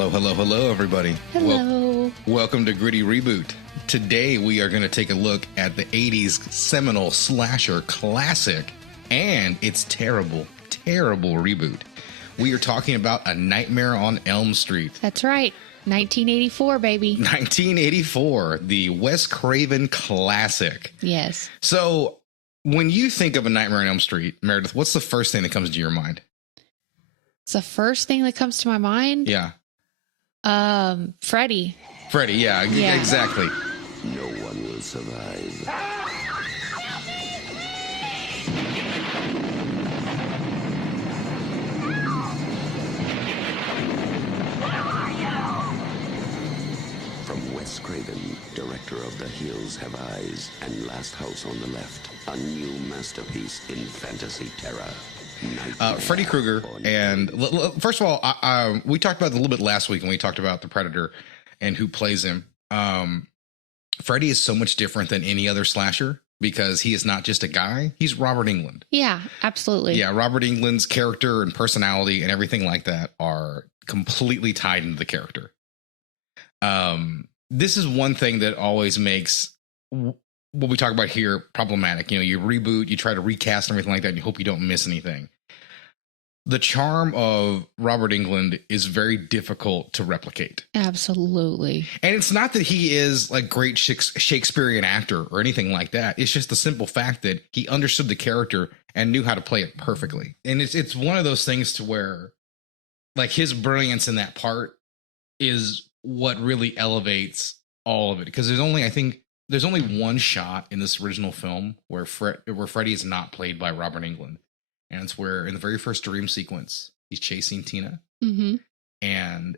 Hello, everybody. Hello. Welcome to Gritty Reboot. Today, we are going to take a look at the 80s seminal slasher classic and its terrible reboot. We are talking about A Nightmare on Elm Street. That's right. 1984, baby. 1984, the Wes Craven classic. Yes. So, when you think of A Nightmare on Elm Street, Meredith, what's the first thing that comes to your mind? It's the first thing that comes to my mind. Yeah. Freddy. Freddy, yeah. Exactly. No one will survive. From Wes Craven, director of The Hills Have Eyes and Last House on the Left, a new masterpiece in fantasy terror. Freddy Krueger, and first of all, we talked about it a little bit last week when we talked about the Predator and who plays him. Freddy is so much different than any other slasher because he is not just a guy. He's Robert Englund. Yeah, absolutely. Yeah, Robert Englund's character and personality and everything like that are completely tied into the character. This is one thing that always makes what we talk about here problematic. You know, you reboot, you try to recast and everything like that, and you hope you don't miss anything. The charm of Robert Englund is very difficult to replicate. Absolutely. And it's not that he is like great Shakespearean actor or anything like that. It's just the simple fact that he understood the character and knew how to play it perfectly. And it's one of those things to where like his brilliance in that part is what really elevates all of it. Because there's only one shot in this original film where Freddy is not played by Robert Englund. And it's where in the very first dream sequence, he's chasing Tina. Mm-hmm. And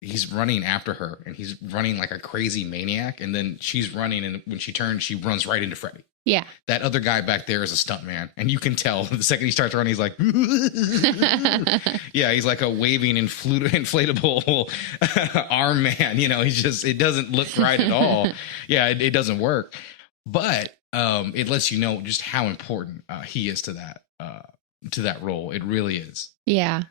he's running after her and he's running like a crazy maniac. And then she's running. And when she turns, she runs right into Freddy. Yeah. That other guy back there is a stuntman. And you can tell the second he starts running, he's like, yeah, he's like a waving inflatable arm man. You know, it doesn't look right at all. Yeah, it doesn't work. But it lets you know just how important he is to that role. It really is. Yeah.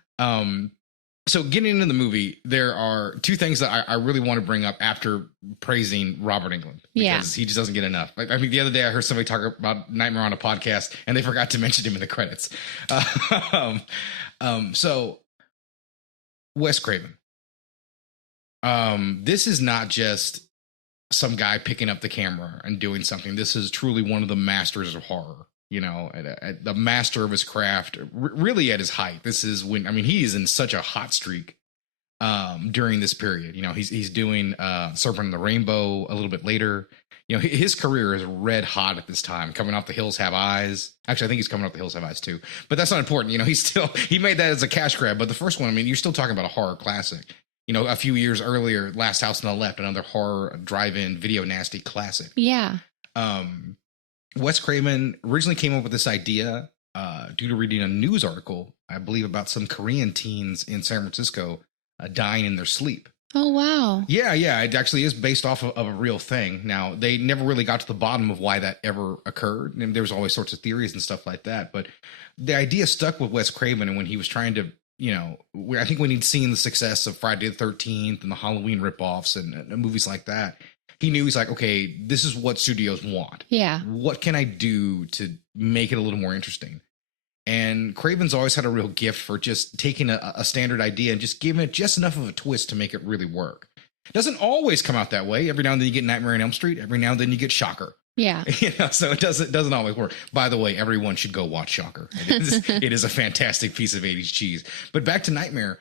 So getting into the movie, there are two things that I really want to bring up after praising Robert Englund. Because he just doesn't get enough. Like, I mean, the other day I heard somebody talk about Nightmare on a podcast and they forgot to mention him in the credits. So Wes Craven. This is not just some guy picking up the camera and doing something. This is truly one of the masters of horror. You know, at the master of his craft, really at his height. This is when, I mean, he's in such a hot streak during this period. You know, he's doing Serpent and the Rainbow a little bit later. You know, his career is red hot at this time, coming off The Hills Have Eyes. Actually, I think he's coming off The Hills Have Eyes too, but that's not important. You know, he made that as a cash grab, but the first one, I mean, you're still talking about a horror classic. You know, a few years earlier, Last House on the Left, another horror drive-in video nasty classic. Yeah. Wes Craven originally came up with this idea due to reading a news article, I believe, about some Korean teens in San Francisco dying in their sleep. Oh, wow. Yeah. It actually is based off of a real thing. Now, they never really got to the bottom of why that ever occurred. And there was always sorts of theories and stuff like that. But the idea stuck with Wes Craven. And when he was trying to, you know, I think when he'd seen the success of Friday the 13th and the Halloween ripoffs and movies like that, he knew, he's like, okay, this is what studios want. Yeah. What can I do to make it a little more interesting? And Craven's always had a real gift for just taking a standard idea and just giving it just enough of a twist to make it really work. It doesn't always come out that way. Every now and then you get Nightmare on Elm Street. Every now and then you get Shocker. Yeah. You know, so it doesn't always work. By the way, everyone should go watch Shocker. It is a fantastic piece of 80s cheese. But back to Nightmare,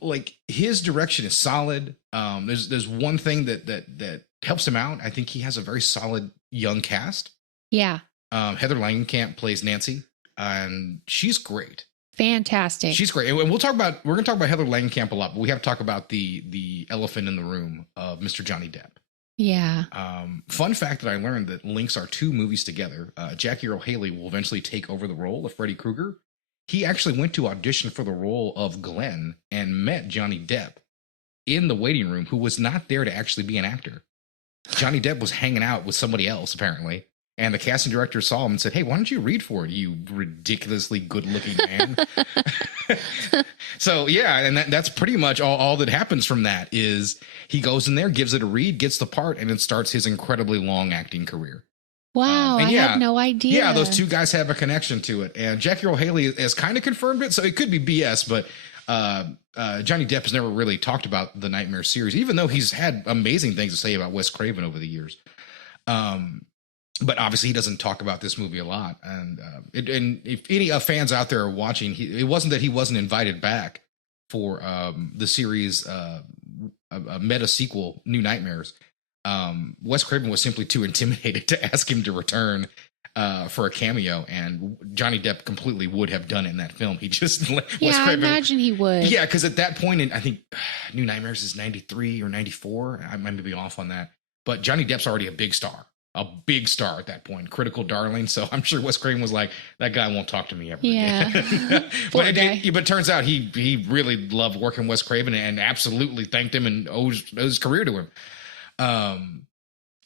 like his direction is solid. There's one thing that helps him out. I think he has a very solid young cast. Yeah. Heather Langenkamp plays Nancy, and she's great. Fantastic. She's great. And we're going to talk about Heather Langenkamp a lot, but we have to talk about the elephant in the room of Mr. Johnny Depp. Yeah. Fun fact that I learned that links our two movies together. Jackie Earle Haley will eventually take over the role of Freddy Krueger. He actually went to audition for the role of Glenn and met Johnny Depp in the waiting room, who was not there to actually be an actor. Johnny Depp was hanging out with somebody else, apparently. And the casting director saw him and said, "Hey, why don't you read for it, you ridiculously good-looking man?" So yeah, and that's pretty much all that happens from that is he goes in there, gives it a read, gets the part, and it starts his incredibly long acting career. Wow, I had no idea. Yeah, those two guys have a connection to it. And Jackie Earle Haley has kind of confirmed it, so it could be BS, but Johnny Depp has never really talked about the Nightmare series, even though he's had amazing things to say about Wes Craven over the years. But obviously he doesn't talk about this movie a lot. And if any fans out there are watching, it wasn't that he wasn't invited back for the series a meta sequel, New Nightmares. Wes Craven was simply too intimidated to ask him to return for a cameo, and Johnny Depp completely would have done it in that film. He just Wes Craven, I imagine he would. Yeah, because at that point, I think New Nightmares is 93 or 94. I might be off on that, but Johnny Depp's already a big star at that point, critical darling. So I'm sure Wes Craven was like, that guy won't talk to me ever again. But it turns out he really loved working Wes Craven and absolutely thanked him and owes his career to him.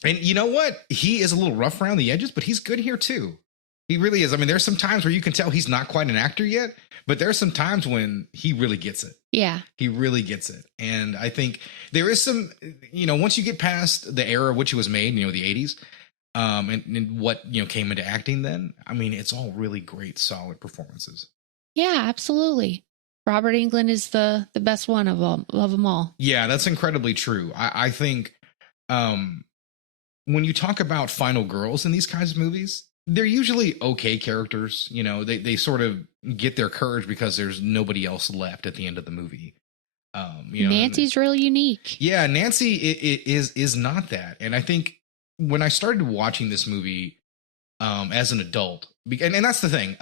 And you know what? He is a little rough around the edges, but he's good here too. He really is. I mean, there's some times where you can tell he's not quite an actor yet, but there's some times when he really gets it. Yeah. He really gets it. And I think there is some, once you get past the era of which it was made, the 80s, and what, came into acting then, I mean, it's all really great, solid performances. Yeah, absolutely. Robert Englund is the best one of them all. Yeah, that's incredibly true. I think when you talk about final girls in these kinds of movies, they're usually okay characters. They sort of get their courage because there's nobody else left at the end of the movie. Nancy's really unique. Yeah, Nancy is not that. And I think when I started watching this movie as an adult, and that's the thing,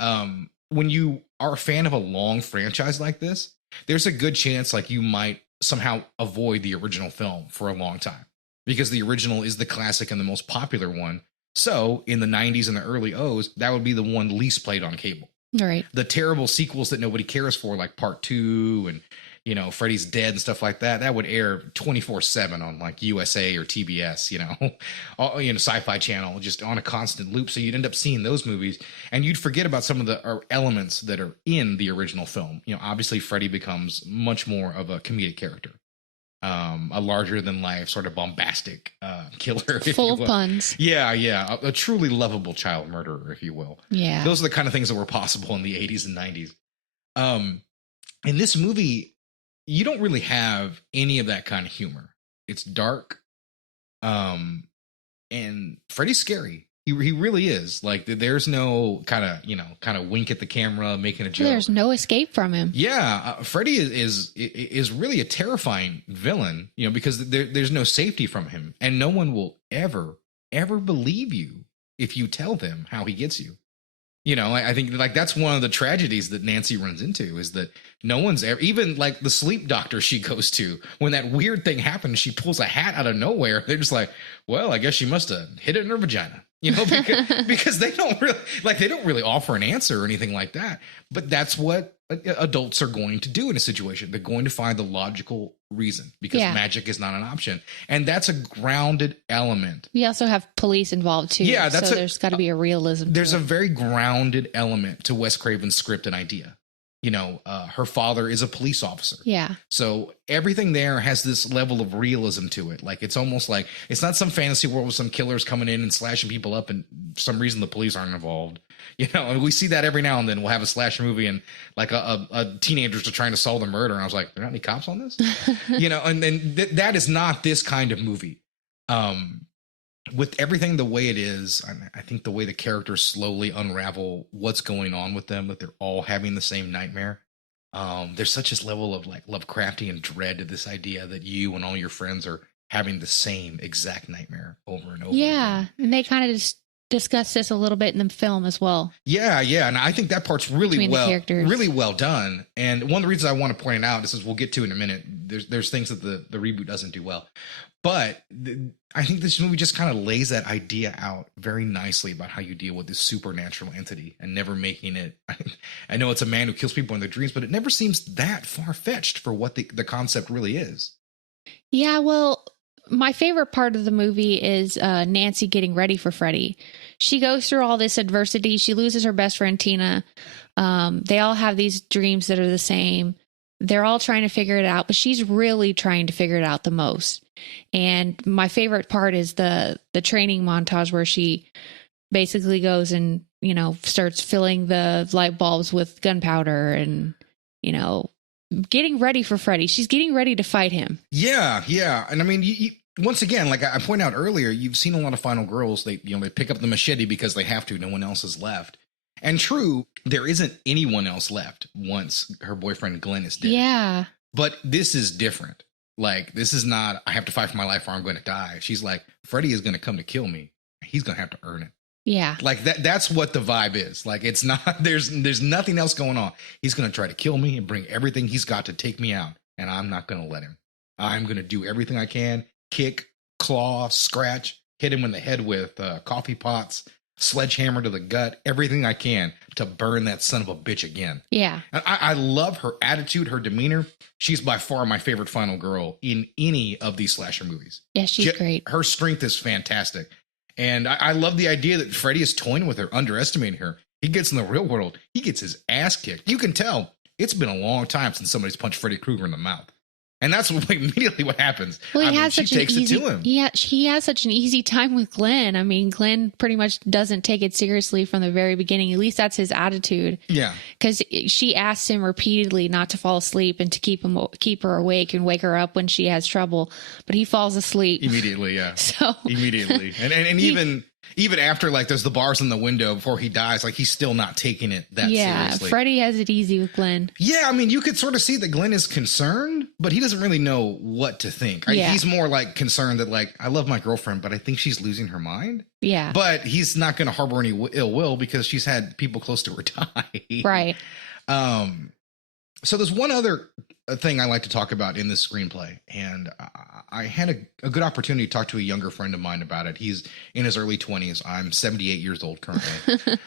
when you are a fan of a long franchise like this, there's a good chance like you might somehow avoid the original film for a long time, because the original is the classic and the most popular one. So in the 90s and the early O's, that would be the one least played on cable. Right. The terrible sequels that nobody cares for, like Part 2 and, Freddy's Dead and stuff like that, that would air 24/7 on like USA or TBS, Sci-Fi Channel, just on a constant loop. So you'd end up seeing those movies and you'd forget about some of the elements that are in the original film. Obviously Freddy becomes much more of a comedic character. A larger than life sort of bombastic killer. Full of puns. Yeah. A truly lovable child murderer, if you will. Yeah. Those are the kind of things that were possible in the 80s and 90s. In this movie, you don't really have any of that kind of humor. It's dark. And Freddy's scary. He really is. Like, there's no kind of wink at the camera, making a joke. There's no escape from him. Yeah, Freddy is really a terrifying villain, because there's no safety from him, and no one will ever believe you if you tell them how he gets you. I think like that's one of the tragedies that Nancy runs into, is that no one's ever, even like the sleep doctor she goes to, when that weird thing happens, she pulls a hat out of nowhere. They're just like, well, I guess she must have hit it in her vagina, because they don't really offer an answer or anything like that. But that's what adults are going to do in a situation. They're going to find the logical reason, because magic is not an option. And that's a grounded element. We also have police involved too. Yeah, there's got to be a realism. There's a very grounded element to Wes Craven's script and idea. Her father is a police officer. Yeah. So everything there has this level of realism to it. Like, it's almost like it's not some fantasy world with some killers coming in and slashing people up, and for some reason the police aren't involved. And we see that every now and then. We'll have a slasher movie and like a teenagers are trying to solve the murder, and I was like, there aren't any cops on this? And then that is not this kind of movie. With everything the way it is, I think the way the characters slowly unravel what's going on with them, that they're all having the same nightmare. There's such this level of like Lovecraftian dread to this idea that you and all your friends are having the same exact nightmare over and over. Yeah. Again. And they kind of just discuss this a little bit in the film as well. Yeah. And I think that part's really well done. And one of the reasons I want to point it out, this is we'll get to in a minute. There's things that the reboot doesn't do well. But I think this movie just kind of lays that idea out very nicely about how you deal with this supernatural entity and never making it. I know it's a man who kills people in their dreams, but it never seems that far-fetched for what the concept really is. Yeah, well, my favorite part of the movie is Nancy getting ready for Freddy. she goes through all this adversity. She loses her best friend, Tina. They all have these dreams that are the same. They're all trying to figure it out, but she's really trying to figure it out the most. And my favorite part is the training montage where she basically goes and, you know, starts filling the light bulbs with gunpowder and, you know, getting ready for Freddy. She's getting ready to fight him. Yeah. And I mean, you, once again, like I pointed out earlier, you've seen a lot of final girls. They pick up the machete because they have to. No one else is left. And true, there isn't anyone else left once her boyfriend Glenn is dead. Yeah. But this is different. Like, this is not, I have to fight for my life or I'm going to die. She's like, Freddy is going to come to kill me. He's going to have to earn it. Yeah. Like that's what the vibe is. Like, it's not, there's nothing else going on. He's going to try to kill me and bring everything he's got to take me out. And I'm not going to let him. I'm going to do everything I can. Kick, claw, scratch, hit him in the head with coffee pots, sledgehammer to the gut, everything I can to burn that son of a bitch again. Yeah. And I love her attitude, her demeanor. She's by far my favorite final girl in any of these slasher movies. Yeah, she's great. Her strength is fantastic. And I love the idea that Freddy is toying with her, underestimating her. He gets in the real world, he gets his ass kicked. You can tell it's been a long time since somebody's punched Freddy Krueger in the mouth. And that's immediately what happens. Well, she takes it to him. He has such an easy time with Glenn. I mean, Glenn pretty much doesn't take it seriously from the very beginning. At least that's his attitude. Yeah. Because she asks him repeatedly not to fall asleep and to keep her awake and wake her up when she has trouble. But he falls asleep immediately. Yeah. So immediately, and even after, like, there's the bars in the window before he dies, like, he's still not taking it that seriously. Freddy has it easy with Glenn. Yeah, I mean, you could sort of see that Glenn is concerned, but he doesn't really know what to think. He's more like concerned that, like, I love my girlfriend, but I think she's losing her mind. Yeah. But he's not going to harbor any ill will because she's had people close to her die. Right. So there's one other thing I like to talk about in this screenplay, and I had a good opportunity to talk to a younger friend of mine about it. He's in his early 20s. I'm 78 years old currently.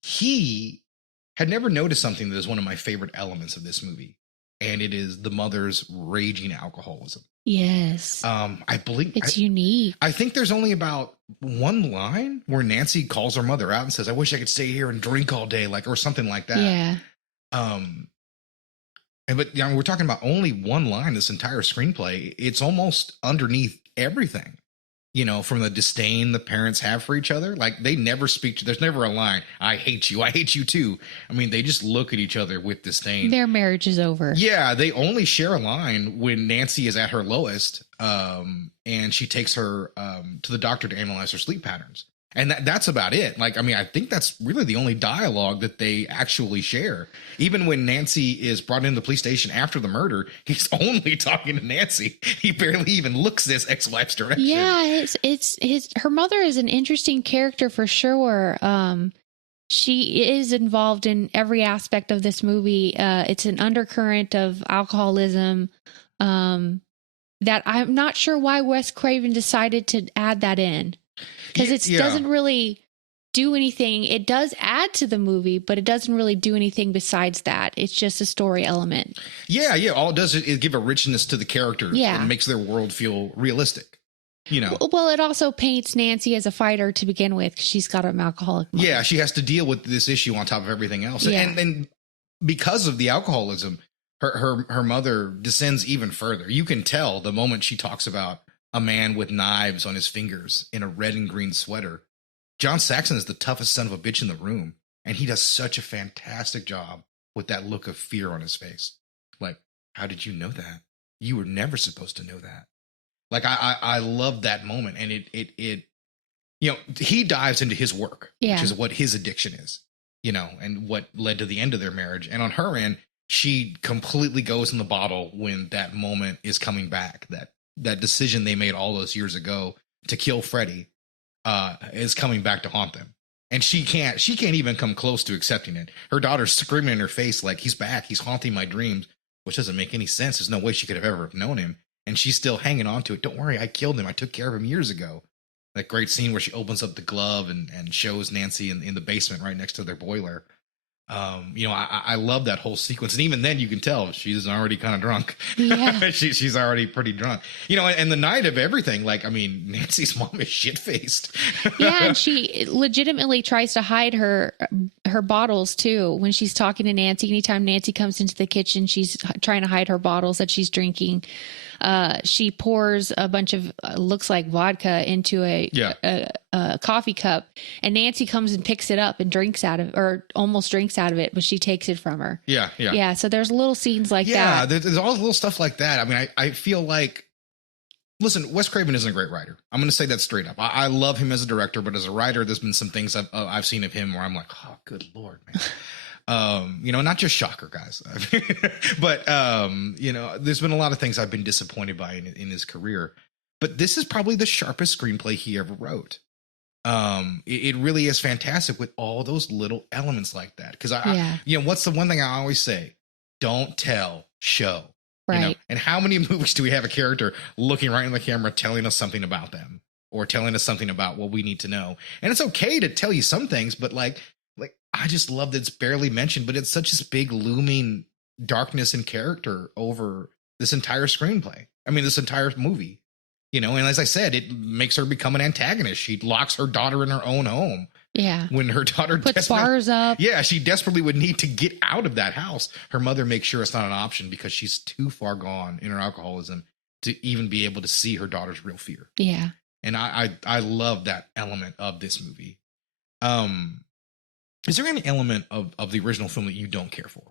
He had never noticed something that is one of my favorite elements of this movie, and it is the mother's raging alcoholism. Yes. I believe it's unique. I think there's only about one line where Nancy calls her mother out and says, "I wish I could stay here and drink all day," like, or something like that. Yeah. But we're talking about only one line this entire screenplay. It's almost underneath everything, from the disdain the parents have for each other. Like, they never speak there's never a line, "I hate you too." I mean, they just look at each other with disdain. Their marriage is over. Yeah, they only share a line when Nancy is at her lowest, and she takes her to the doctor to analyze her sleep patterns. And that's about it. Like, I mean, I think that's really the only dialogue that they actually share. Even when Nancy is brought into the police station after the murder, he's only talking to Nancy. He barely even looks his ex-wife's direction. Yeah, her mother is an interesting character for sure. She is involved in every aspect of this movie. It's an undercurrent of alcoholism that I'm not sure why Wes Craven decided to add that in. Because it doesn't really do anything. It does add to the movie, but it doesn't really do anything besides that. It's just a story element. Yeah. All it does is give a richness to the characters. Yeah. And makes their world feel realistic. Well, it also paints Nancy as a fighter to begin with because she's got an alcoholic mother. Yeah, she has to deal with this issue on top of everything else. Yeah. And because of the alcoholism, her mother descends even further. You can tell the moment she talks about a man with knives on his fingers in a red and green sweater. John Saxon is the toughest son of a bitch in the room, and he does such a fantastic job with that look of fear on his face. Like, how did you know that? You were never supposed to know that. Like, I love that moment, and it he dives into his work, which is what his addiction is, and what led to the end of their marriage. And on her end, she completely goes in the bottle when that moment is coming back, that decision they made all those years ago to kill Freddy is coming back to haunt them. And she can't even come close to accepting it. Her daughter's screaming in her face like, "He's back. He's haunting my dreams," which doesn't make any sense. There's no way she could have ever known him. And she's still hanging on to it. "Don't worry, I killed him. I took care of him years ago." That great scene where she opens up the glove and shows Nancy in the basement right next to their boiler. I love that whole sequence. And even then you can tell she's already kind of drunk. Yeah. She's already pretty drunk, and the night of everything, Nancy's mom is shit faced. Yeah. And she legitimately tries to hide her bottles too. When she's talking to Nancy, anytime Nancy comes into the kitchen, she's trying to hide her bottles that she's drinking. She pours a bunch of looks like vodka into a coffee cup, and Nancy comes and picks it up and drinks out of, or almost drinks out of it, but she takes it from her. Yeah. So there's little scenes like that. Yeah, there's all little stuff like that. I mean, I feel like, listen, Wes Craven isn't a great writer. I'm going to say that straight up. I love him as a director, but as a writer, there's been some things I've seen of him where I'm like, oh, good Lord, man. Not just Shocker, guys, but, there's been a lot of things I've been disappointed by in his career, but this is probably the sharpest screenplay he ever wrote. It really is fantastic with all those little elements like that. Cause what's the one thing I always say? Don't tell, show. Right. And how many movies do we have a character looking right in the camera, telling us something about them or telling us something about what we need to know? And it's okay to tell you some things, but like, I just love that it's barely mentioned, but it's such this big looming darkness and character over this entire screenplay. I mean, this entire movie, and as I said, it makes her become an antagonist. She locks her daughter in her own home. Yeah. When her daughter puts bars up. Yeah. She desperately would need to get out of that house. Her mother makes sure it's not an option because she's too far gone in her alcoholism to even be able to see her daughter's real fear. Yeah. And I love that element of this movie. Is there any element of the original film that you don't care for?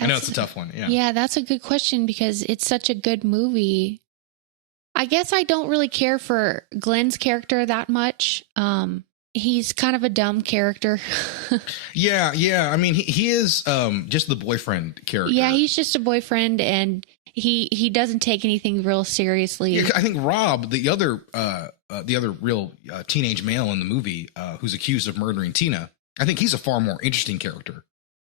I know it's a tough one. Yeah, that's a good question because it's such a good movie. I guess I don't really care for Glenn's character that much. He's kind of a dumb character. Yeah. I mean, he is just the boyfriend character. Yeah, he's just a boyfriend, and he doesn't take anything real seriously. Yeah, I think Rob, the other real teenage male in the movie, who's accused of murdering Tina, I think he's a far more interesting character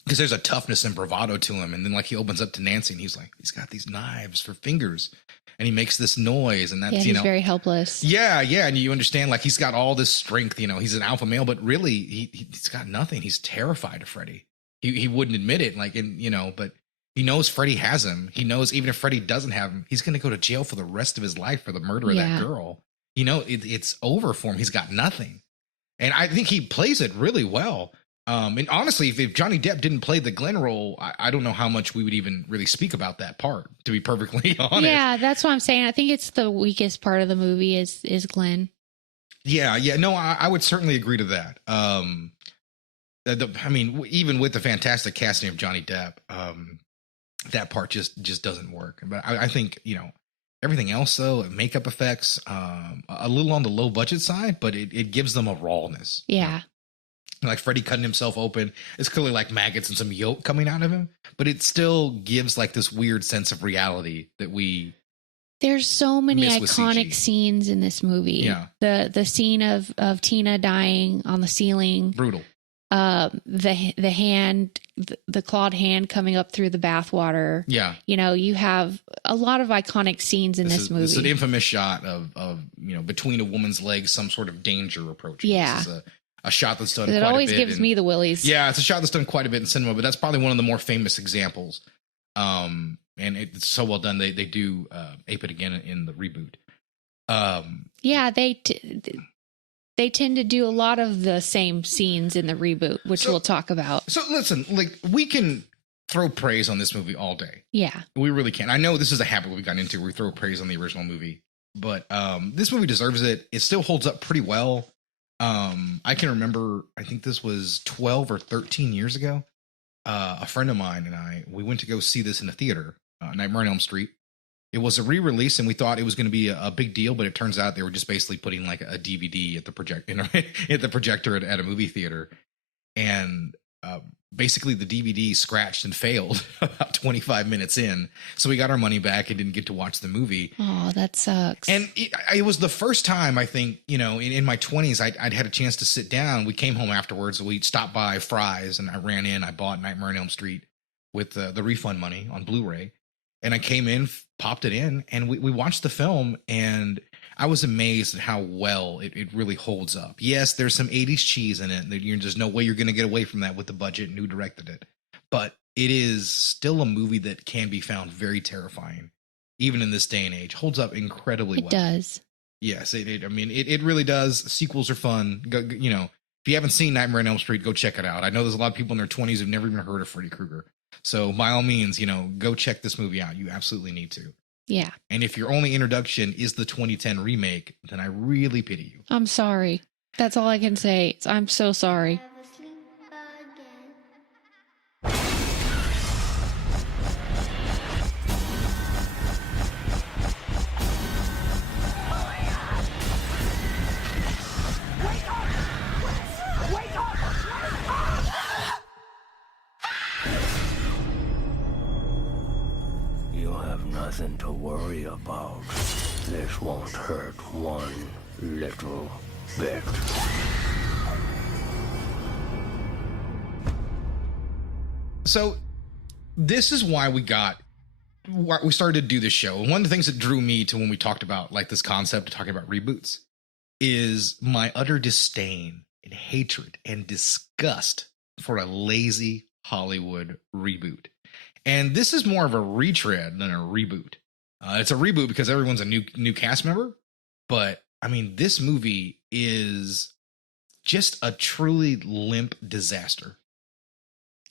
because there's a toughness and bravado to him. And then he opens up to Nancy and he's like, he's got these knives for fingers and he makes this noise. And that's, he's very helpless. Yeah. And you understand, he's got all this strength, he's an alpha male, but really he's got nothing. He's terrified of Freddy. He wouldn't admit it. But he knows Freddy has him. He knows even if Freddy doesn't have him, he's going to go to jail for the rest of his life for the murder of that girl. It's over for him. He's got nothing. And I think he plays it really well. And honestly, if Johnny Depp didn't play the Glenn role, I don't know how much we would even really speak about that part, to be perfectly honest. Yeah, that's what I'm saying. I think it's the weakest part of the movie is Glenn. Yeah. No, I would certainly agree to that. Even with the fantastic casting of Johnny Depp, that part just doesn't work. But I think, everything else, though, makeup effects, a little on the low budget side, but it gives them a rawness. Yeah. Like Freddy cutting himself open. It's clearly like maggots and some yolk coming out of him, but it still gives this weird sense of reality that we. There's so many iconic scenes in this movie. Yeah. The scene of Tina dying on the ceiling. Brutal. The hand, the clawed hand coming up through the bathwater. Yeah. You have a lot of iconic scenes in this movie. This is an infamous shot of between a woman's legs, some sort of danger approaching. Yeah. This is a shot that's done quite a bit. It always gives me the willies. Yeah, it's a shot that's done quite a bit in cinema, but that's probably one of the more famous examples. And it's so well done. They do ape it again in the reboot. Yeah, they tend to do a lot of the same scenes in the reboot, which we'll talk about. So listen, we can throw praise on this movie all day. Yeah. We really can. I know this is a habit we've gotten into where we throw praise on the original movie, but this movie deserves it. It still holds up pretty well. I can remember, I think this was 12 or 13 years ago. A friend of mine and we went to go see this in a theater, Nightmare on Elm Street. It was a re-release, and we thought it was going to be a big deal, but it turns out they were just basically putting a DVD at the projector at a movie theater, and basically the DVD scratched and failed about 25 minutes in. So we got our money back and didn't get to watch the movie. Oh, that sucks. And it was the first time, I think, in my 20s, I'd had a chance to sit down. We came home afterwards. We stopped by Fry's, and I ran in. I bought Nightmare on Elm Street with the refund money on Blu-ray. And I came in, popped it in, and we watched the film. And I was amazed at how well it really holds up. Yes, there's some 80s cheese in it. There's no way you're going to get away from that with the budget and who directed it. But it is still a movie that can be found very terrifying, even in this day and age. Holds up incredibly well. It does. Yes, it really does. Sequels are fun. If you haven't seen Nightmare on Elm Street, go check it out. I know there's a lot of people in their 20s who've never even heard of Freddy Krueger. So by all means, go check this movie out. You absolutely need to. Yeah. And if your only introduction is the 2010 remake, then I really pity you. I'm sorry. That's all I can say. I'm so sorry. Nothing to worry about. This won't hurt one little bit. So this is why we started to do this show. And one of the things that drew me to when we talked about like this concept of talking about reboots is my utter disdain and hatred and disgust for a lazy Hollywood reboot. And this is more of a retread than a reboot. It's a reboot because everyone's a new cast member. But, I mean, this movie is just a truly limp disaster.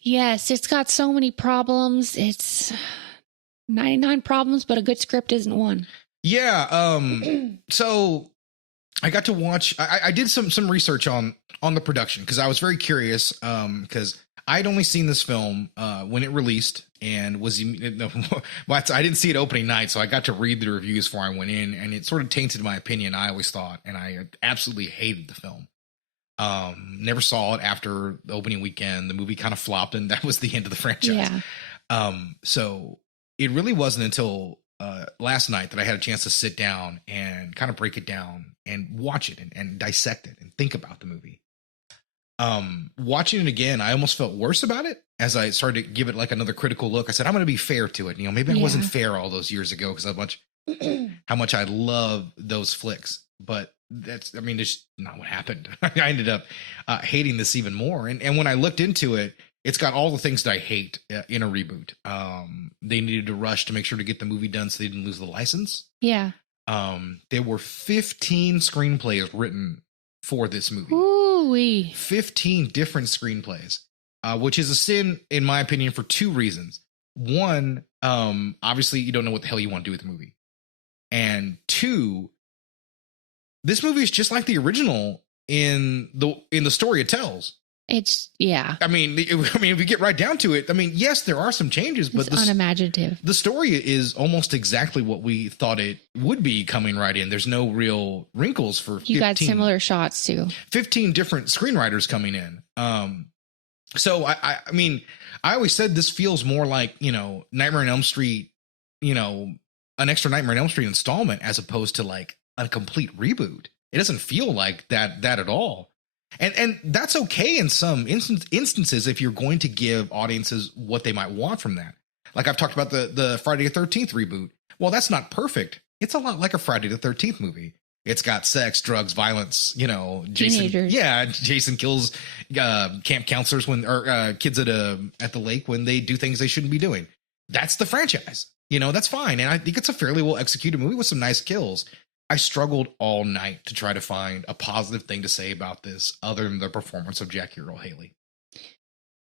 Yes, it's got so many problems. It's 99 problems, but a good script isn't one. Yeah. So I got to watch. I did some research on the production because I was very curious. Because I'd only seen this film when it released and I didn't see it opening night, so I got to read the reviews before I went in, and it sort of tainted my opinion. I always thought, and I absolutely hated the film. Never saw it after the opening weekend. The movie kind of flopped, and that was the end of the franchise. Yeah. So it really wasn't until last night that I had a chance to sit down and kind of break it down and watch it and dissect it and think about the movie. Watching it again, I almost felt worse about it as I started to give it like another critical look. I said, I'm going to be fair to it. Maybe I wasn't fair all those years ago because how much I love those flicks, but it's not what happened. I ended up hating this even more. And when I looked into it, it's got all the things that I hate in a reboot. They needed to rush to make sure to get the movie done so they didn't lose the license. Yeah. There were 15 screenplays written for this movie. Ooh-wee. 15 different screenplays, which is a sin, in my opinion, for two reasons. One, obviously, you don't know what the hell you want to do with the movie. And two, this movie is just like the original in the story it tells. It's, yeah. I mean, if you get right down to it, yes, there are some changes, but it's unimaginative. The story is almost exactly what we thought it would be coming right in. There's no real wrinkles for 15. You got similar shots too. 15 different screenwriters coming in. So I always said this feels more like, Nightmare on Elm Street, an extra Nightmare on Elm Street installment as opposed to like a complete reboot. It doesn't feel like that at all. And that's okay in some instances if you're going to give audiences what they might want from that. Like I've talked about the Friday the 13th reboot. Well, that's not perfect. It's a lot like a Friday the 13th movie. It's got sex, drugs, violence, Jason. Teenagers. Yeah, Jason kills camp counselors or kids at the lake when they do things they shouldn't be doing. That's the franchise. That's fine. And I think it's a fairly well executed movie with some nice kills. I struggled all night to try to find a positive thing to say about this other than the performance of Jackie Earle Haley.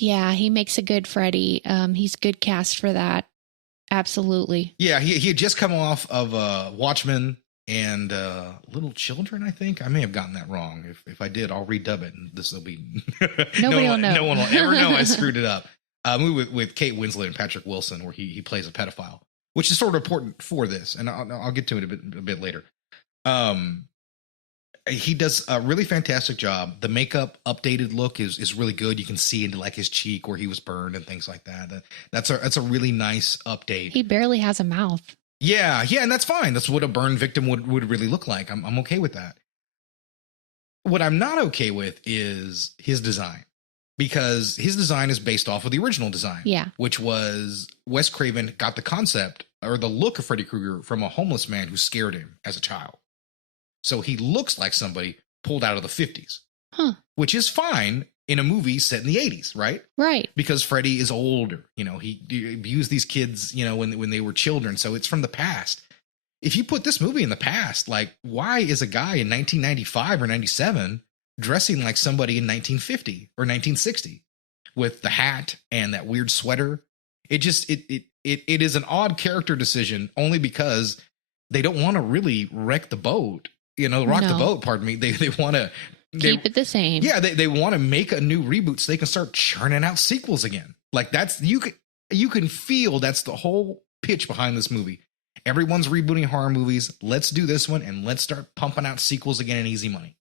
Yeah, he makes a good Freddy. He's good cast for that. Absolutely. Yeah, he had just come off of Watchmen and Little Children, I think. I may have gotten that wrong. If I did, I'll redub it, and this will be... Nobody will know. No one will ever know I screwed it up. A movie with Kate Winslet and Patrick Wilson where he plays a pedophile, which is sort of important for this, and I'll get to it a bit later. He does a really fantastic job. The makeup updated look is really good. You can see into like his cheek where he was burned and things like that. That's a really nice update. He barely has a mouth. Yeah, and that's fine. That's what a burn victim would really look like. I'm okay with that. What I'm not okay with is his design, because his design is based off of the original design. Yeah. Which was Wes Craven got the concept or the look of Freddy Krueger from a homeless man who scared him as a child. So he looks like somebody pulled out of the 50s, Huh. which is fine in a movie set in the 80s, right? Right. Because Freddy is older. He abused these kids, when they were children. So it's from the past. If you put this movie in the past, like, why is a guy in 1995 or 97 dressing like somebody in 1950 or 1960 with the hat and that weird sweater? It is an odd character decision only because they don't want to really wreck the boat, rock the boat, pardon me. They want to keep it the same. Yeah. They want to make a new reboot so they can start churning out sequels again. Like you can feel that's the whole pitch behind this movie. Everyone's rebooting horror movies. Let's do this one and let's start pumping out sequels again in easy money.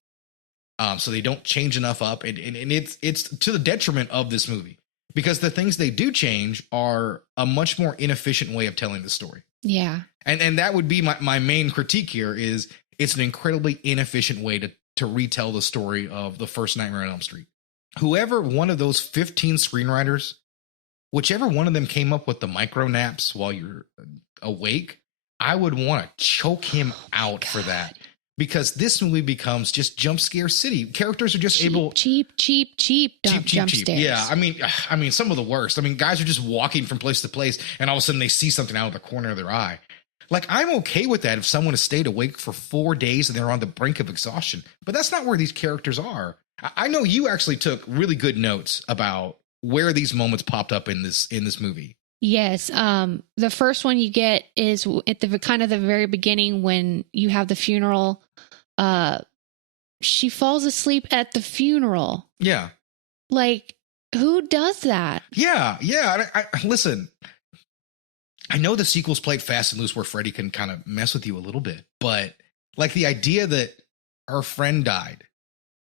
So they don't change enough up, and it's to the detriment of this movie because the things they do change are a much more inefficient way of telling the story. Yeah. And that would be my main critique here is it's an incredibly inefficient way to retell the story of the first Nightmare on Elm Street. Whoever one of those 15 screenwriters, whichever one of them came up with the micro naps while you're awake, I would want to choke him out for that, because this movie becomes just jump scare city. Characters are just cheap jump scares. Yeah, I mean, some of the worst. I mean, guys are just walking from place to place, and all of a sudden they see something out of the corner of their eye. Like, I'm okay with that if someone has stayed awake for 4 days and they're on the brink of exhaustion, but that's not where these characters are. I know you actually took really good notes about where these moments popped up in this movie. Yes. The first one you get is at the kind of the very beginning when you have the funeral. She falls asleep at the funeral. Yeah. Like, who does that? Yeah. Listen, I know the sequels played fast and loose where Freddy can kind of mess with you a little bit, but like the idea that her friend died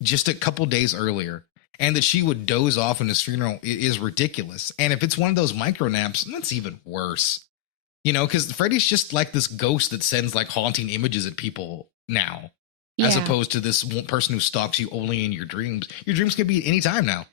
just a couple days earlier and that she would doze off in his funeral is ridiculous. And if it's one of those micro naps, that's even worse. Because Freddy's just like this ghost that sends like haunting images at people now, as opposed to this one person who stalks you only in your dreams. Your dreams can be at any time now.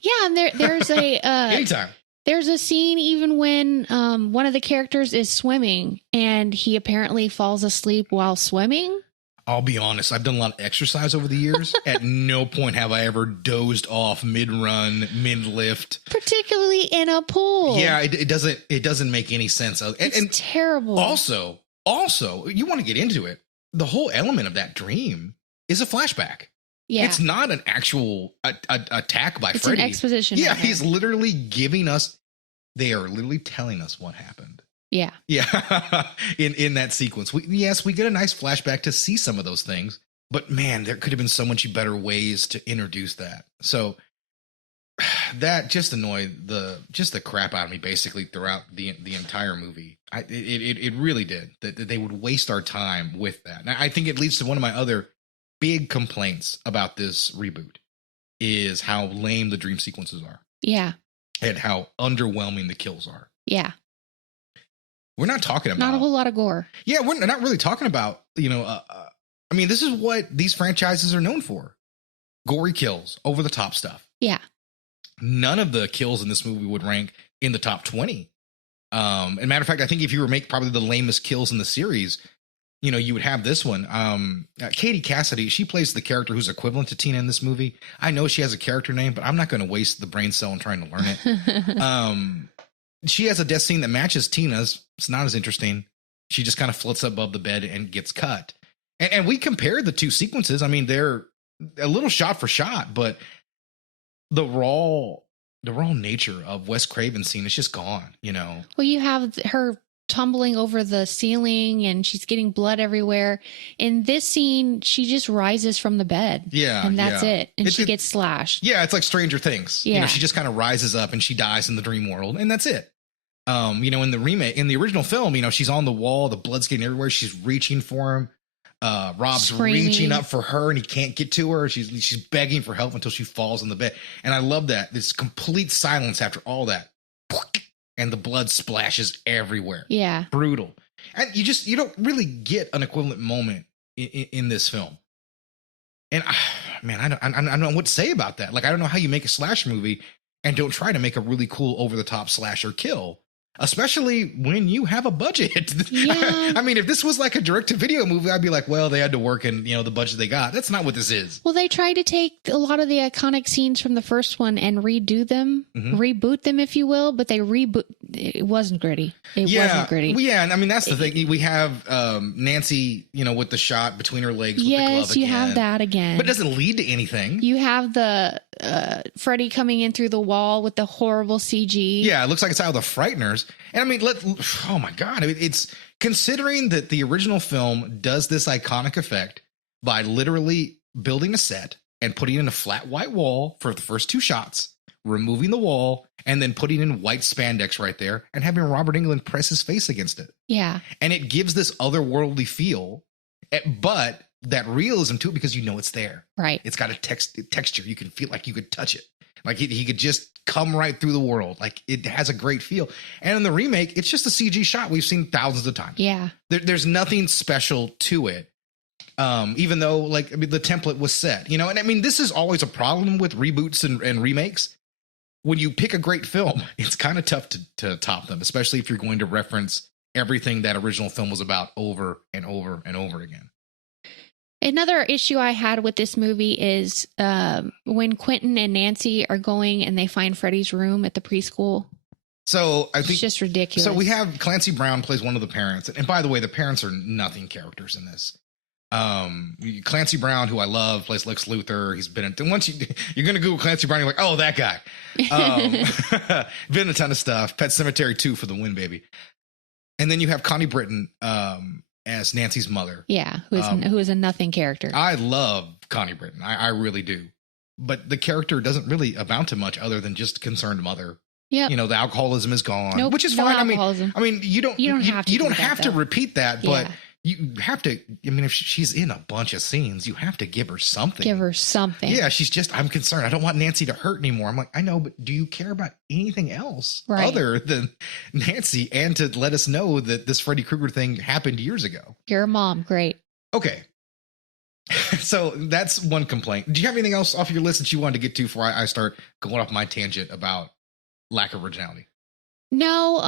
Yeah, and there's a anytime. There's a scene even when one of the characters is swimming and he apparently falls asleep while swimming. I'll be honest. I've done a lot of exercise over the years. At no point have I ever dozed off mid-run, mid-lift. Particularly in a pool. Yeah, it doesn't make any sense. It's terrible. Also, you want to get into it. The whole element of that dream is a flashback. Yeah. It's not an actual attack by Freddy. It's an exposition. Yeah, he's literally giving us, they are literally telling us what happened. Yeah. Yeah. in that sequence. We get a nice flashback to see some of those things, but man, there could have been so much better ways to introduce that. So that just annoyed the crap out of me basically throughout the entire movie. It really did that they would waste our time with that. Now, I think it leads to one of my other big complaints about this reboot is how lame the dream sequences are. Yeah. And how underwhelming the kills are. Yeah. We're not talking about not a whole lot of gore. Yeah, we're not really talking about, I mean, this is what these franchises are known for. Gory kills, over the top stuff. Yeah. None of the kills in this movie would rank in the top 20. And matter of fact, I think if you were make probably the lamest kills in the series, you would have this one. Katie Cassidy, she plays the character who's equivalent to Tina in this movie. I know she has a character name, but I'm not going to waste the brain cell in trying to learn it. She has a death scene that matches Tina's. It's not as interesting. She just kind of floats above the bed and gets cut. And we compared the two sequences. I mean, they're a little shot for shot, but the raw nature of Wes Craven's scene is just gone, Well, you have her tumbling over the ceiling and she's getting blood everywhere. In this scene, she just rises from the bed. Yeah. And that's it. And she gets slashed. Yeah, it's like Stranger Things. Yeah. She just kind of rises up and she dies in the dream world, and that's it. In the original film, she's on the wall, the blood's getting everywhere. She's reaching for him. Rob's screaming, reaching up for her and he can't get to her. She's begging for help until she falls on the bed. And I love that. This complete silence after all that. And the blood splashes everywhere. Yeah. Brutal. And you don't really get an equivalent moment in this film. And man, I don't know what to say about that. Like, I don't know how you make a slasher movie and don't try to make a really cool over the top slasher kill. especially when you have a budget. Yeah. I mean, if this was like a direct-to-video movie, I'd be like, well, they had to work in, the budget they got. That's not what this is. Well, they tried to take a lot of the iconic scenes from the first one and redo them, reboot them, if you will, but it wasn't gritty. It wasn't gritty. Well, yeah, and I mean, that's the thing. We have Nancy, with the shot between her legs with the glove Yes, you again. have that again. But it doesn't lead to anything. You have the Freddy coming in through the wall with the horrible CG. Yeah, it looks like it's out of the Frighteners. And I mean, oh my God. I mean, it's considering that the original film does this iconic effect by literally building a set and putting in a flat white wall for the first two shots, removing the wall, and then putting in white spandex right there and having Robert Englund press his face against it. Yeah. And it gives this otherworldly feel, but that realism to it because it's there. Right. It's got a texture. You can feel like you could touch it. Like he could just come right through the world. Like it has a great feel. And in the remake, it's just a CG shot we've seen thousands of times. Yeah. There's nothing special to it. Even though the template was set, and I mean, this is always a problem with reboots and remakes. When you pick a great film, it's kind of tough to top them, especially if you're going to reference everything that original film was about over and over and over again. Another issue I had with this movie is when Quentin and Nancy are going and they find Freddy's room at the preschool. So I think it's just ridiculous. So we have Clancy Brown plays one of the parents. And by the way, the parents are nothing characters in this. Clancy Brown, who I love, plays Lex Luthor. He's been in, once you're going to Google Clancy Brown, you're like, oh, that guy. Been in a ton of stuff. Pet Sematary 2 for the win, baby. And then you have Connie Britton, as Nancy's mother. Yeah, who is a nothing character. I love Connie Britton. I really do. But the character doesn't really amount to much other than just concerned mother. Yeah. The alcoholism is gone, nope, which is no fine. Alcoholism. I mean, you don't have to repeat that, but yeah. You have to. I mean, if she's in a bunch of scenes, you have to give her something. Give her something. Yeah, she's just, I'm concerned. I don't want Nancy to hurt anymore. I'm like, I know, but do you care about anything else other than Nancy and to let us know that this Freddy Krueger thing happened years ago? You're a mom. Great. Okay. So that's one complaint. Do you have anything else off your list that you wanted to get to before I start going off my tangent about lack of originality? No,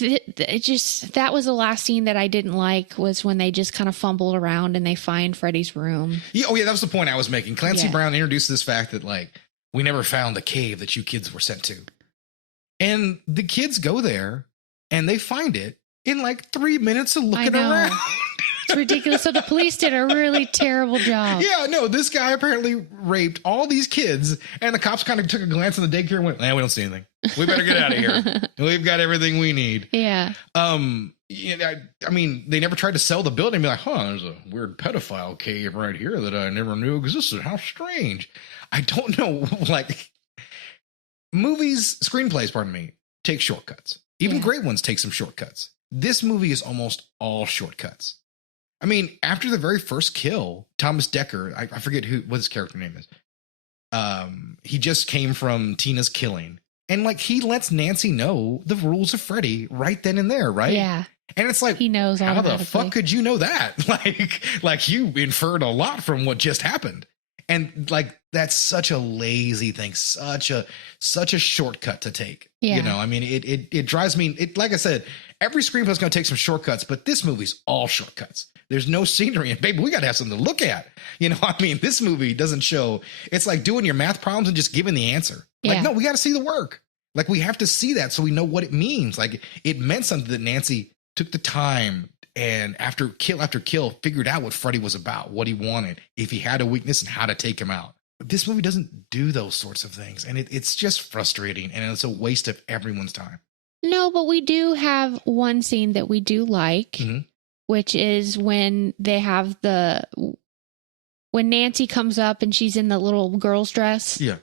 that was the last scene that I didn't like, was when they just kind of fumble around and they find Freddy's room. Yeah, that was the point I was making. Clancy Brown introduced this fact that we never found the cave that you kids were sent to. And the kids go there and they find it in 3 minutes of looking around. It's ridiculous. So the police did a really terrible job. Yeah, no, this guy apparently raped all these kids, and the cops kind of took a glance in the daycare and went, we don't see anything. We better get out of here. We've got everything we need. Yeah. I mean, they never tried to sell the building and be like, there's a weird pedophile cave right here that I never knew existed. How strange. I don't know, screenplays, pardon me, take shortcuts. Even great ones take some shortcuts. This movie is almost all shortcuts. I mean, after the very first kill, Thomas Decker, I forget what his character name is. He just came from Tina's killing. And he lets Nancy know the rules of Freddy right then and there, right? Yeah. And it's he knows how the fuck could you know that? You inferred a lot from what just happened. And that's such a lazy thing, such a shortcut to take. Yeah. I mean, it drives me. Like I said, every screenplay is going to take some shortcuts, but this movie's all shortcuts. There's no scenery, and baby, we got to have something to look at. I mean, this movie doesn't show. It's like doing your math problems and just giving the answer. No, we got to see the work. We have to see that so we know what it means. It meant something that Nancy took the time and after kill figured out what Freddy was about, what he wanted, if he had a weakness and how to take him out. But this movie doesn't do those sorts of things, and it's just frustrating, and it's a waste of everyone's time. No, but we do have one scene that we do like. Mm-hmm. Which is when they have when Nancy comes up and she's in the little girl's dress. Yeah.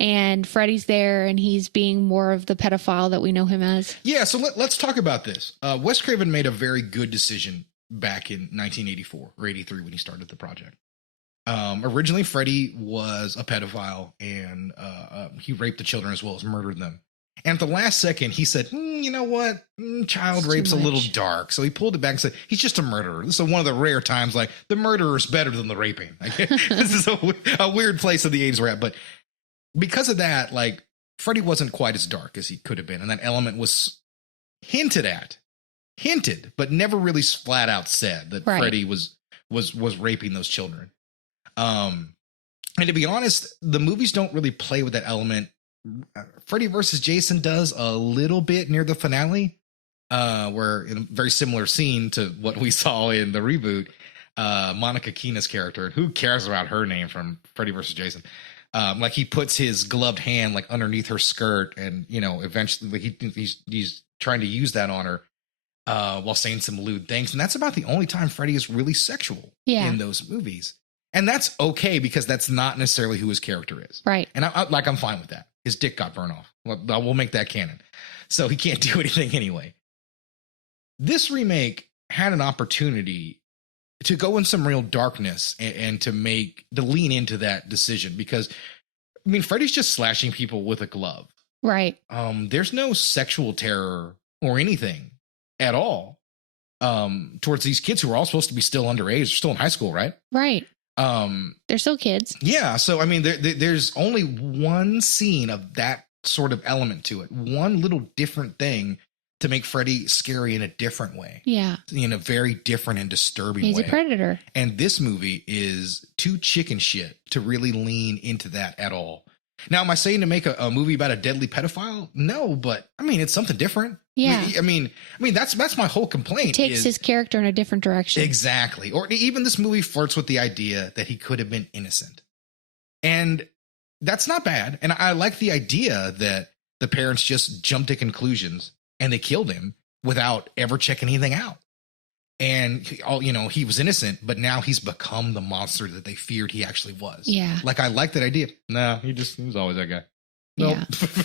And Freddy's there and he's being more of the pedophile that we know him as. Yeah, so let's talk about this. Wes Craven made a very good decision back in 1984 or 83 when he started the project. Originally, Freddy was a pedophile and he raped the children as well as murdered them. And at the last second, he said, you know what? Child rape's a little dark. So he pulled it back and said, he's just a murderer. This is one of the rare times the murderer's better than the raping. This is a weird place of the 80s we're at. But because of that, Freddy wasn't quite as dark as he could have been. And that element was hinted, but never really flat out said that Right. Freddy was raping those children. And to be honest, the movies don't really play with that element. Freddy versus Jason does a little bit near the finale, where in a very similar scene to what we saw in the reboot, Monica Keena's character, who cares about her name from Freddy versus Jason? Like he puts his gloved hand like underneath her skirt, and eventually he's trying to use that on her while saying some lewd things, and that's about the only time Freddy is really sexual in those movies. And that's okay because that's not necessarily who his character is. Right. And I'm fine with that. His dick got burned off. We'll make that canon. So he can't do anything anyway. This remake had an opportunity to go in some real darkness and to lean into that decision, because I mean, Freddy's just slashing people with a glove. Right. There's no sexual terror or anything at all towards these kids who are all supposed to be still underage. They're still in high school, right? Right. They're still kids. Yeah. So, I mean, there's only one scene of that sort of element to it. One little different thing to make Freddy scary in a different way. Yeah. In a very different and disturbing way. He's a predator. And this movie is too chicken shit to really lean into that at all. Now, am I saying to make a movie about a deadly pedophile? No, but I mean, it's something different. Yeah. I mean, that's my whole complaint. It takes his character in a different direction. Exactly. Or even this movie flirts with the idea that he could have been innocent. And that's not bad. And I like the idea that the parents just jumped to conclusions and they killed him without ever checking anything out. And he was innocent, but now he's become the monster that they feared he actually was. Yeah. Like, I like that idea. No, he was always that guy. Nope. Yeah.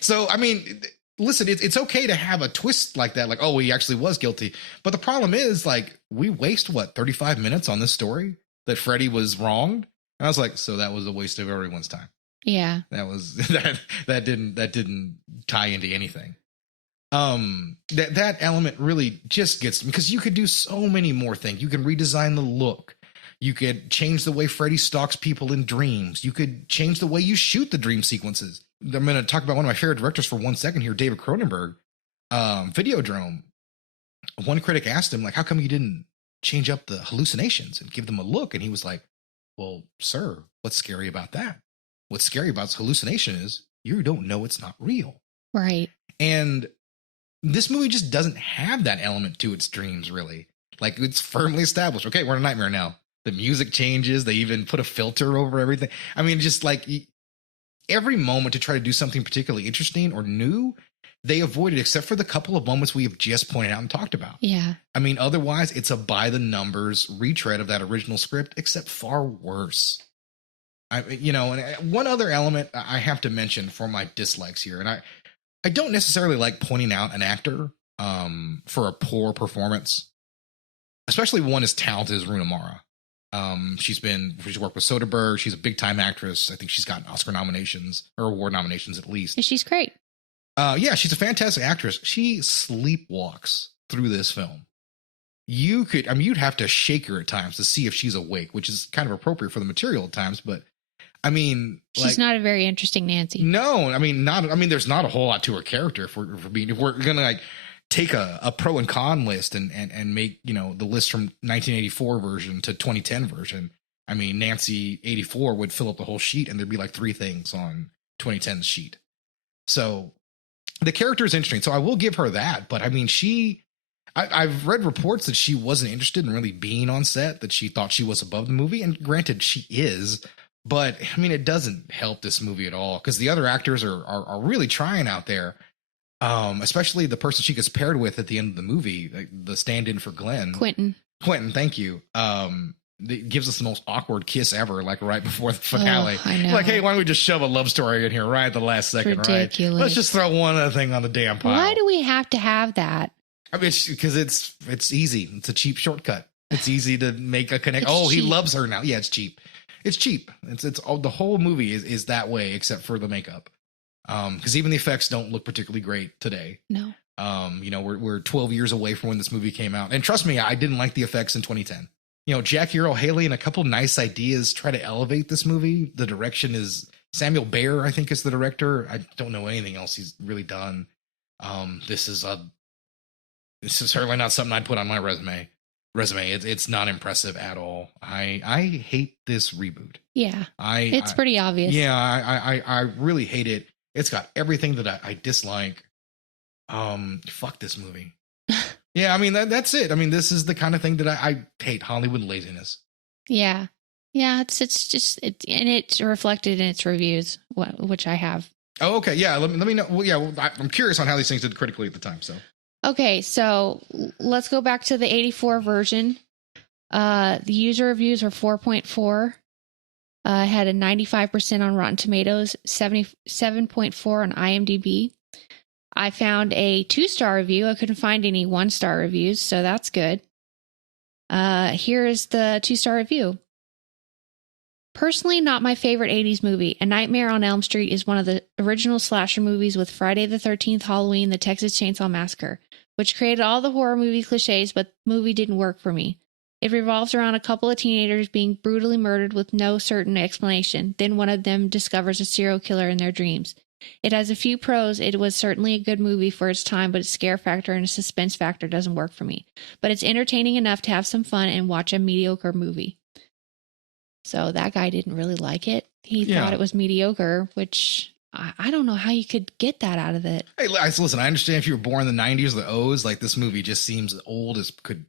So, I mean, listen, it's okay to have a twist like that. Like, oh, he actually was guilty. But the problem is, like, we waste 35 minutes on this story that Freddy was wronged. And I was like, so that was a waste of everyone's time. Yeah. That was that didn't tie into anything. That element really just gets me, because you could do so many more things. You can redesign the look. You could change the way Freddy stalks people in dreams. You could change the way you shoot the dream sequences. I'm going to talk about one of my favorite directors for 1 second here, David Cronenberg. Videodrome. One critic asked him, like, how come you didn't change up the hallucinations and give them a look? And he was like, well, sir, what's scary about that? What's scary about hallucination is you don't know it's not real. Right. And this movie just doesn't have that element to its dreams, really. Like, it's firmly established. Okay, we're in a nightmare now. The music changes. They even put a filter over everything. I mean, just like every moment to try to do something particularly interesting or new, they avoided, except for the couple of moments we have just pointed out and talked about. Yeah. I mean, otherwise, it's a by the numbers retread of that original script, except far worse. And one other element I have to mention for my dislikes here, and I don't necessarily like pointing out an actor for a poor performance, especially one as talented as Rooney Mara. She's worked with Soderbergh. She's a big time actress. I think she's gotten Oscar nominations or award nominations at least. And she's great. Yeah, she's a fantastic actress. She sleepwalks through this film. You'd have to shake her at times to see if she's awake, which is kind of appropriate for the material at times, but I mean, she's not a very interesting Nancy. No, there's not a whole lot to her character if we're going to like take a pro and con list and make, the list from 1984 version to 2010 version. I mean, Nancy 84 would fill up the whole sheet and there'd be like 3 things on 2010's sheet. So the character is interesting. So I will give her that, but I mean, I've read reports that she wasn't interested in really being on set, that she thought she was above the movie. And granted, she is. But I mean, it doesn't help this movie at all, because the other actors are really trying out there. Especially the person she gets paired with at the end of the movie, like the stand-in for Glenn. Quentin, thank you. It gives us the most awkward kiss ever, like right before the finale. Oh, I know. Like, hey, why don't we just shove a love story in here right at the last second, ridiculous. Right? Let's just throw one other thing on the damn pile. Why do we have to have that? I mean, because it's easy. It's a cheap shortcut. It's easy to make a connect. It's he cheap. loves her now. Yeah, it's cheap. It's cheap. It's all, the whole movie is that way, except for the makeup. Because even the effects don't look particularly great today. No. We're 12 years away from when this movie came out, and trust me, I didn't like the effects in 2010. Jackie Earle Haley and a couple nice ideas try to elevate this movie. The direction is Samuel Bayer, I think, is the director. I don't know anything else he's really done. This is a This is certainly not something I'd put on my resume. It's not impressive at all. I hate this reboot. Yeah. It's pretty obvious. Yeah, I really hate it. It's got everything that I dislike. Fuck this movie. Yeah, I mean that's it. I mean, this is the kind of thing that I hate, Hollywood laziness. Yeah. Yeah, and it's reflected in its reviews, which I have. Oh, okay. Yeah, let me know. Well, yeah, I'm curious on how these things did critically at the time, so. Okay, so let's go back to the 84 version. The user reviews are 4.4. Had a 95% on Rotten Tomatoes, 77.4 on IMDb. I found a 2-star review. I couldn't find any 1-star reviews, so that's good. Here is the 2-star review. Personally, not my favorite 80s movie. A Nightmare on Elm Street is one of the original slasher movies with Friday the 13th, Halloween, the Texas Chainsaw Massacre, which created all the horror movie cliches, but the movie didn't work for me. It revolves around a couple of teenagers being brutally murdered with no certain explanation. Then one of them discovers a serial killer in their dreams. It has a few pros. It was certainly a good movie for its time, but its scare factor and its suspense factor doesn't work for me. But it's entertaining enough to have some fun and watch a mediocre movie. So that guy didn't really like it. He thought it was mediocre, which I don't know how you could get that out of it. Hey, listen, I understand if you were born in the 90s or the O's, like this movie just seems as old as could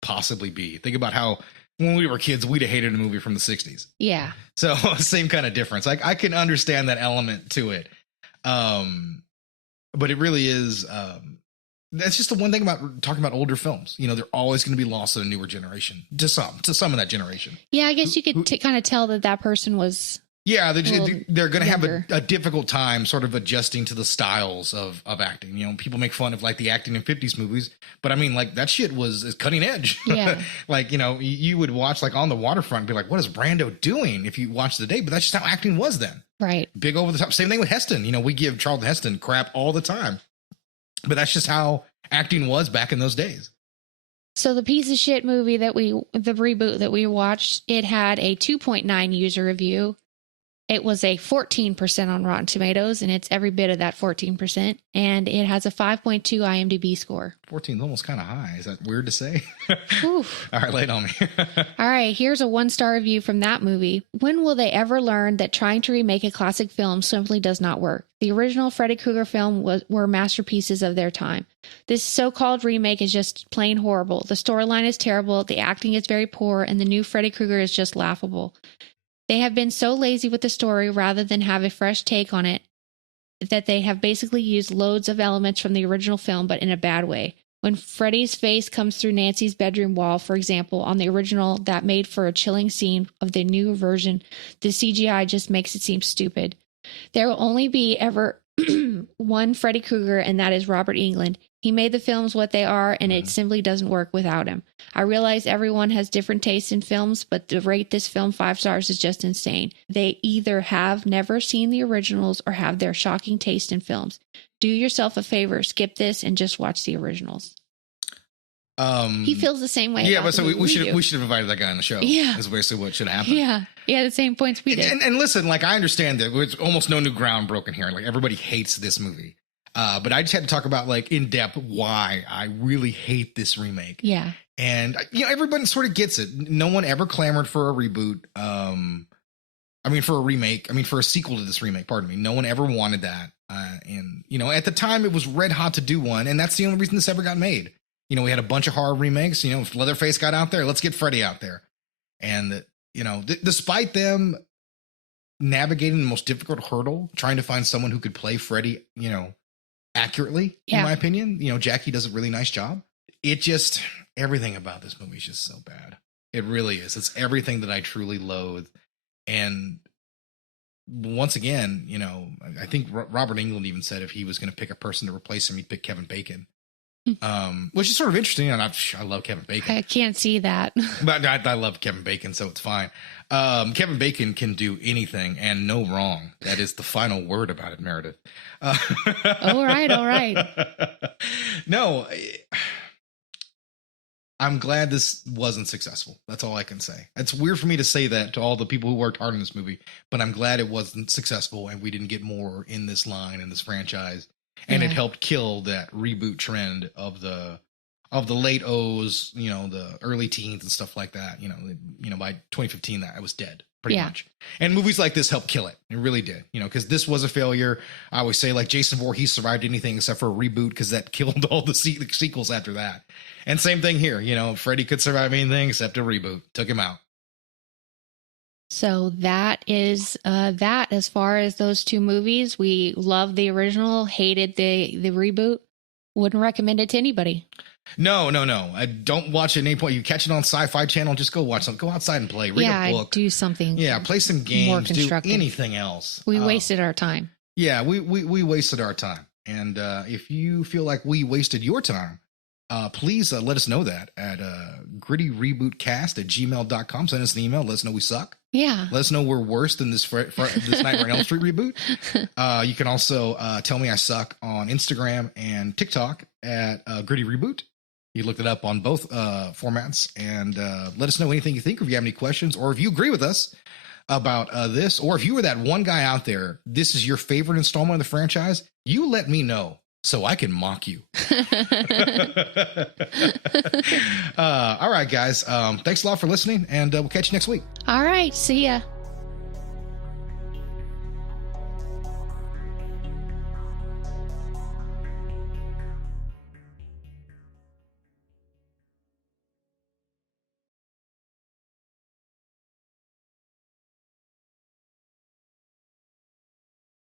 possibly be. Think about how when we were kids, we'd have hated a movie from the 60s. Yeah. So same kind of difference. Like I can understand that element to it. But it really is, that's just the one thing about talking about older films. You know, they're always going to be lost to a newer generation, to some of that generation. Yeah, I guess you could kind of tell that person was. Yeah, they're going to have a difficult time sort of adjusting to the styles of acting. You know, people make fun of like the acting in 50s movies, but I mean, like that shit is cutting edge. Yeah. Like, you know, you would watch like On the Waterfront and be like, what is Brando doing if you watch the day? But that's just how acting was then. Right. Big over the top. Same thing with Heston. You know, we give Charlton Heston crap all the time. But that's just how acting was back in those days. So the piece of shit movie the reboot that we watched, it had a 2.9 user review. It was a 14% on Rotten Tomatoes, and it's every bit of that 14%. And it has a 5.2 IMDb score. 14 is almost kind of high. Is that weird to say? All right, lay it on me. All right, here's a 1-star review from that movie. When will they ever learn that trying to remake a classic film simply does not work? The original Freddy Krueger film were masterpieces of their time. This so-called remake is just plain horrible. The storyline is terrible, the acting is very poor, and the new Freddy Krueger is just laughable. They have been so lazy with the story rather than have a fresh take on it that they have basically used loads of elements from the original film, but in a bad way. When Freddy's face comes through Nancy's bedroom wall, for example, on the original, that made for a chilling scene. Of the new version, the CGI just makes it seem stupid. There will only be ever one Freddy Krueger, and that is Robert Englund. He made the films what they are, and it simply doesn't work without him. I realize everyone has different tastes in films, but to rate this film 5 stars is just insane. They either have never seen the originals or have their shocking taste in films. Do yourself a favor, skip this, and just watch the originals. He feels the same way. Yeah, but so we should have invited that guy on the show. Yeah, is basically what should have happened. Yeah, the same points we did. And listen, like I understand that it's almost no new ground broken here. Like everybody hates this movie. But I just had to talk about like in depth why I really hate this remake. Yeah. And you know, everybody sort of gets it. No one ever clamored for a reboot. For a remake. For a sequel to this remake, pardon me. No one ever wanted that. And you know, at the time it was red hot to do one, and that's the only reason this ever got made. You know, we had a bunch of horror remakes. You know, if Leatherface got out there, let's get Freddy out there. And you know, despite them navigating the most difficult hurdle, trying to find someone who could play Freddy, you know, accurately, in my opinion. You know, Jackie does a really nice job. It just, everything about this movie is just so bad. It really is. It's everything that I truly loathe. And once again, you know, I think Robert Englund even said if he was going to pick a person to replace him, he'd pick Kevin Bacon. Which is sort of interesting. And I love Kevin Bacon. I can't see that. But I love Kevin Bacon, so it's fine. Kevin Bacon can do anything and no wrong. That is the final word about it, Meredith. All right. No, I'm glad this wasn't successful. That's all I can say. It's weird for me to say that to all the people who worked hard on this movie, but I'm glad it wasn't successful and we didn't get more in this line, in this franchise. And it Yeah. helped kill that reboot trend of the late O's, you know, the early teens and stuff like that. You know, by 2015, that I was dead pretty Yeah. much. And movies like this helped kill it. It really did, you know, because this was a failure. I always say, like, Jason Voorhees survived anything except for a reboot, because that killed all the sequels after that. And same thing here, you know, Freddy could survive anything except a reboot. Took him out. So that is that as far as those two movies. We loved the original, hated the reboot. Wouldn't recommend it to anybody. No. I don't watch it at any point. You catch it on Sci-Fi Channel, just go watch something. Go outside and play. Read a book. Do something. Yeah, play some games. more Do constructive. anything else. We wasted our time. Yeah, we wasted our time. And if you feel like we wasted your time, please let us know that at grittyrebootcast@gmail.com. Send us an email. Let us know we suck. Yeah. Let us know we're worse than this Nightmare on Elm Street reboot. You can also tell me I suck on Instagram and TikTok at Gritty Reboot. You looked it up on both formats, and let us know anything you think, or if you have any questions, or if you agree with us about this, or if you were that one guy out there, this is your favorite installment of the franchise, you let me know so I can mock you. All right, guys. Thanks a lot for listening, and we'll catch you next week. All right. See ya.